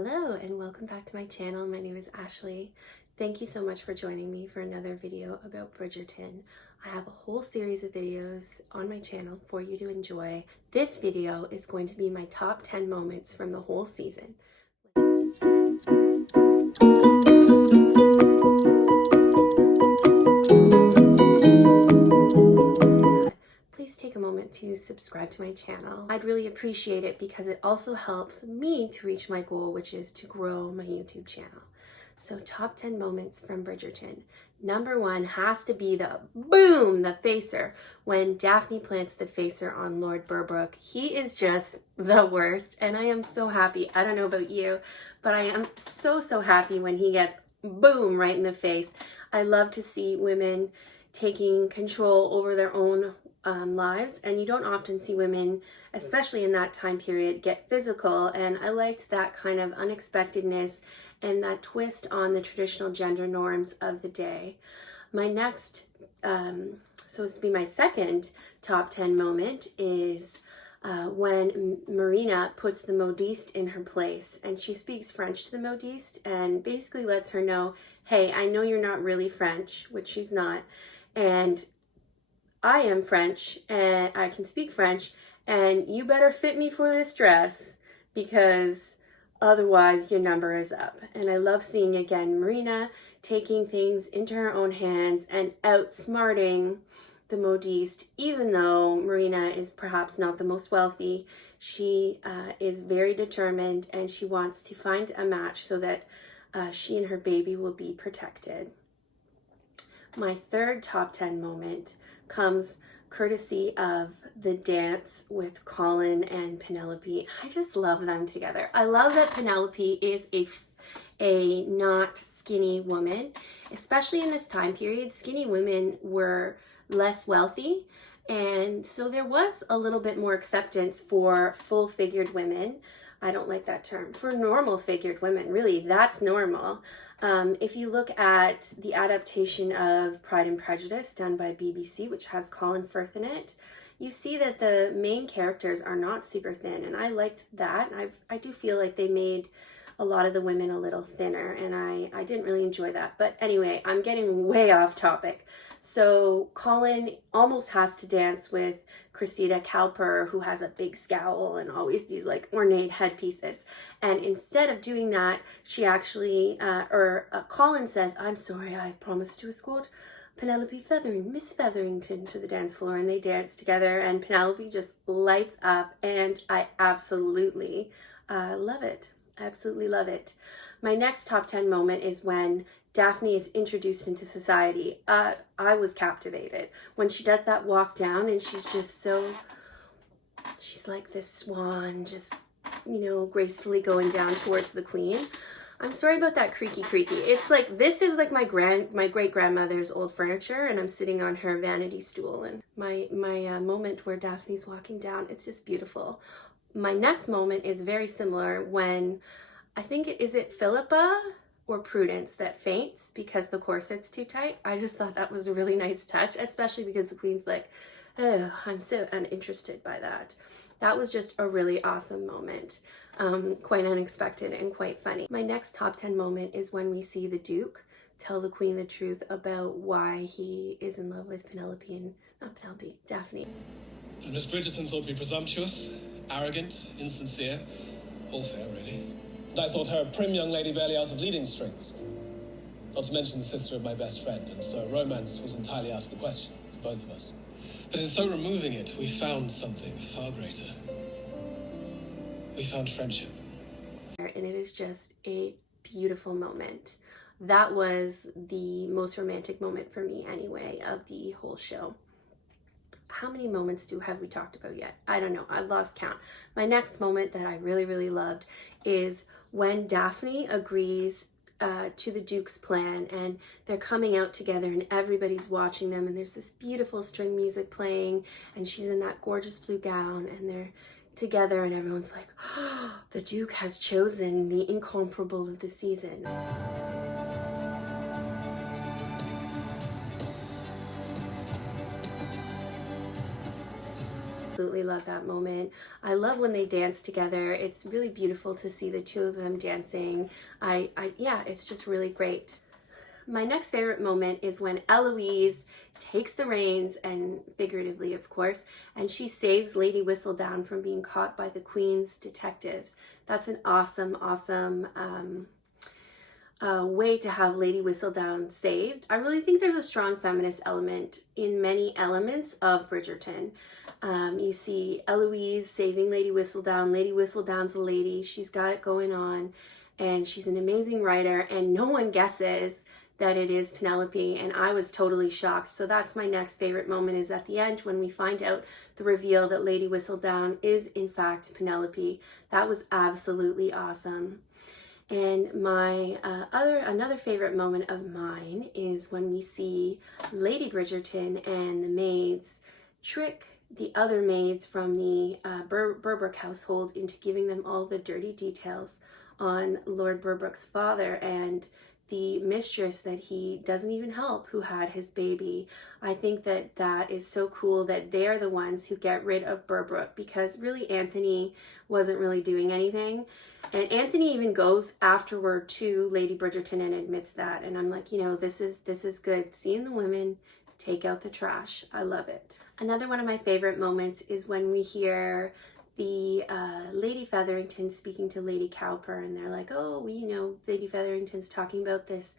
Hello and welcome back to my channel. My name is Ashley. Thank you so much for joining me for another video about Bridgerton. I have a whole series of videos on my channel for you to enjoy. This video is going to be my top 10 moments from the whole season. Please take a moment to subscribe to my channel. I'd really appreciate it because it also helps me to reach my goal, which is to grow my YouTube channel. So top 10 moments from Bridgerton. Number one has to be the boom, the facer. When Daphne plants the facer on Lord Burbrook, he is just the worst. And I am so happy. I don't know about you, but I am so happy when he gets boom right in the face. I love to see women taking control over their own lives, and you don't often see women, especially in that time period, get physical, and I liked that kind of unexpectedness and that twist on the traditional gender norms of the day. My next, so as to be my second top 10 moment is when Marina puts the modiste in her place, and she speaks French to the modiste and basically lets her know, hey, I know you're not really French, which she's not, and I am French and I can speak French, and you better fit me for this dress because otherwise your number is up. And I love seeing again Marina taking things into her own hands and outsmarting the modiste. Even though Marina is perhaps not the most wealthy, she is very determined and she wants to find a match so that she and her baby will be protected. My third top 10 moment comes courtesy of the dance with Colin and Penelope. I just love them together. I love that Penelope is a not skinny woman, especially in this time period. Skinny women were less wealthy, and so there was a little bit more acceptance for full-figured women. I don't like that term. For normal-figured women, really, that's normal. If you look at the adaptation of Pride and Prejudice done by BBC, which has Colin Firth in it, you see that the main characters are not super thin, and I liked that. I do feel like they made a lot of the women a little thinner, and I didn't really enjoy that. But anyway, I'm getting way off topic. So Colin almost has to dance with Cressida Cowper, who has a big scowl and always these like ornate headpieces. And instead of doing that, she actually, Colin says, I'm sorry, I promised to escort Penelope Miss Featherington to the dance floor, and they dance together, and Penelope just lights up, and I absolutely love it. I absolutely love it. My next top 10 moment is when Daphne is introduced into society. I was captivated when she does that walk down, and she's just she's like this swan, just, you know, gracefully going down towards the queen. I'm sorry about that creaky. It's like, this is like my great grandmother's old furniture, and I'm sitting on her vanity stool, and my moment where Daphne's walking down, it's just beautiful. My next moment is very similar when, I think, is it Philippa or Prudence that faints because the corset's too tight? I just thought that was a really nice touch, especially because the queen's like, oh, I'm so uninterested by that. That was just a really awesome moment, quite unexpected and quite funny. My next top 10 moment is when we see the Duke tell the queen the truth about why he is in love with Daphne. And Miss Bridgerton thought me presumptuous, arrogant, insincere, all fair, really. And I thought her a prim young lady barely out of leading strings. Not to mention the sister of my best friend, and so romance was entirely out of the question for both of us. But in so removing it, we found something far greater. We found friendship. And it is just a beautiful moment. That was the most romantic moment for me anyway of the whole show. How many moments have we talked about yet? I don't know. I've lost count. My next moment that I really loved is when Daphne agrees to the Duke's plan, and they're coming out together and everybody's watching them, and there's this beautiful string music playing, and she's in that gorgeous blue gown, and they're together, and everyone's like, oh, the Duke has chosen the incomparable of the season. Absolutely love that moment. I love when they dance together. It's really beautiful to see the two of them dancing. Yeah, it's just really great. My next favorite moment is when Eloise takes the reins, and figuratively of course, and she saves Lady Whistledown from being caught by the Queen's detectives. That's an awesome way to have Lady Whistledown saved. I really think there's a strong feminist element in many elements of Bridgerton. You see Eloise saving Lady Whistledown. Lady Whistledown's a lady. She's got it going on, and she's an amazing writer, and no one guesses that it is Penelope, and I was totally shocked. So that's my next favorite moment, is at the end when we find out the reveal that Lady Whistledown is in fact Penelope. That was absolutely awesome. And my another favorite moment of mine is when we see Lady Bridgerton and the maids trick the other maids from the Berbrook household into giving them all the dirty details on Lord Berbrook's father and the mistress that he doesn't even help, who had his baby. I think that that is so cool that they're the ones who get rid of Berbrook, because really Anthony wasn't really doing anything. And Anthony even goes afterward to Lady Bridgerton and admits that. And I'm like, you know, this is good. Seeing the women take out the trash. I love it. Another one of my favorite moments is when we hear the Lady Featherington speaking to Lady Cowper, and they're like, oh, Lady Featherington's talking about this,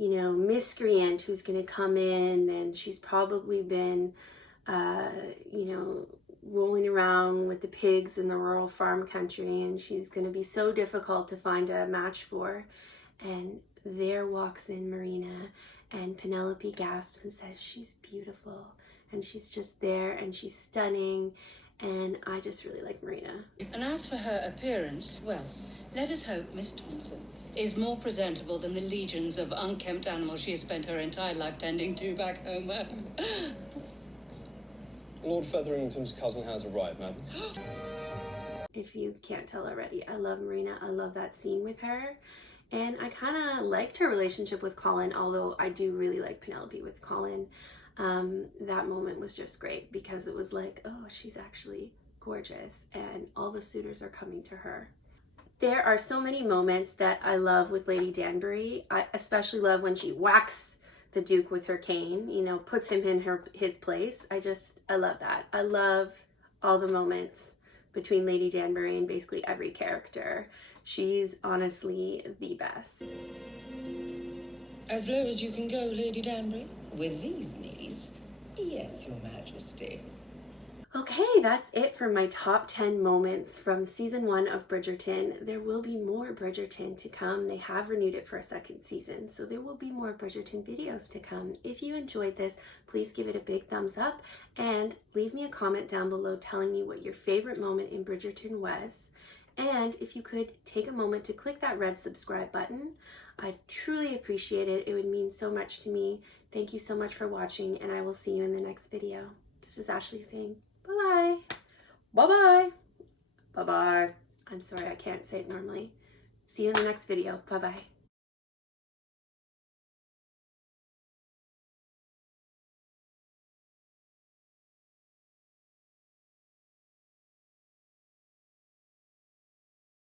miscreant who's going to come in, and she's probably been, rolling around with the pigs in the rural farm country, and she's going to be so difficult to find a match for. And there walks in Marina, and Penelope gasps and says, she's beautiful, and she's just there, and she's stunning. And I just really like Marina. And as for her appearance, well, let us hope Miss Thompson is more presentable than the legions of unkempt animals she has spent her entire life tending to back home. Lord Featherington's cousin has arrived, madam. If you can't tell already, I love Marina. I love that scene with her. And I kind of liked her relationship with Colin, although I do really like Penelope with Colin. That moment was just great, because it was like, oh, she's actually gorgeous, and all the suitors are coming to her. There are so many moments that I love with Lady Danbury. I especially love when she whacks the Duke with her cane, puts him in his place. I love that. I love all the moments between Lady Danbury and basically every character. She's honestly the best. As low as you can go, Lady Danbury? With these knees? Yes, Your Majesty. Okay, that's it for my top 10 moments from season 1 of Bridgerton. There will be more Bridgerton to come. They have renewed it for a second season, so there will be more Bridgerton videos to come. If you enjoyed this, please give it a big thumbs up and leave me a comment down below telling me what your favorite moment in Bridgerton was. And if you could take a moment to click that red subscribe button, I'd truly appreciate it. It would mean so much to me. Thank you so much for watching, and I will see you in the next video. This is Ashley saying bye-bye. Bye-bye. Bye-bye. I'm sorry, I can't say it normally. See you in the next video. Bye-bye.